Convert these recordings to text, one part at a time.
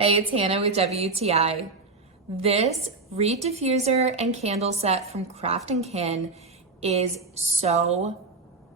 Hey, it's Hannah with WTI. This reed diffuser and candle set from Craft & Kin is so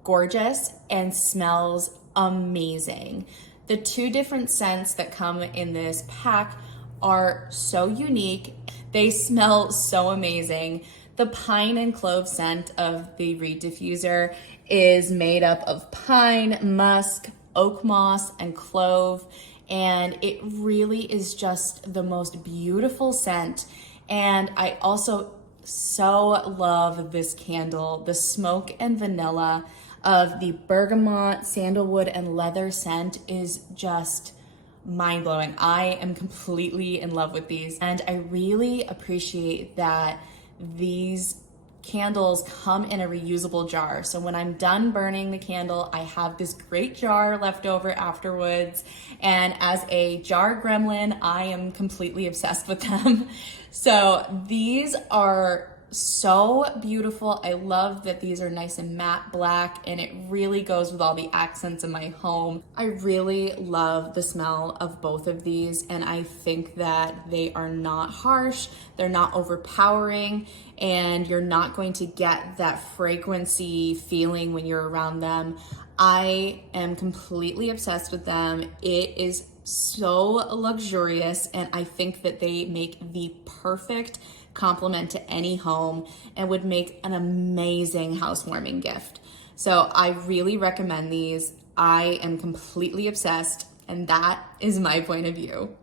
gorgeous and smells amazing. The two different scents that come in this pack are so unique. They smell so amazing. The pine and clove scent of the reed diffuser is made up of pine, musk, oak moss, and clove. And it really is just the most beautiful scent. And I also so love this candle. The smoke and vanilla of the bergamot, sandalwood, and leather scent is just mind-blowing. I am completely in love with these, and I really appreciate that these candles come in a reusable jar. So when I'm done burning the candle, I have this great jar left over afterwards. And as a jar gremlin, I am completely obsessed with them. So these are so beautiful. I love that these are nice and matte black, and it really goes with all the accents in my home. I really love the smell of both of these, and I think that they are not harsh, they're not overpowering, and you're not going to get that fragrancy feeling when you're around them. I am completely obsessed with them. It is so luxurious, and I think that they make the perfect complement to any home and would make an amazing housewarming gift. So I really recommend these. I am completely obsessed, and that is my point of view.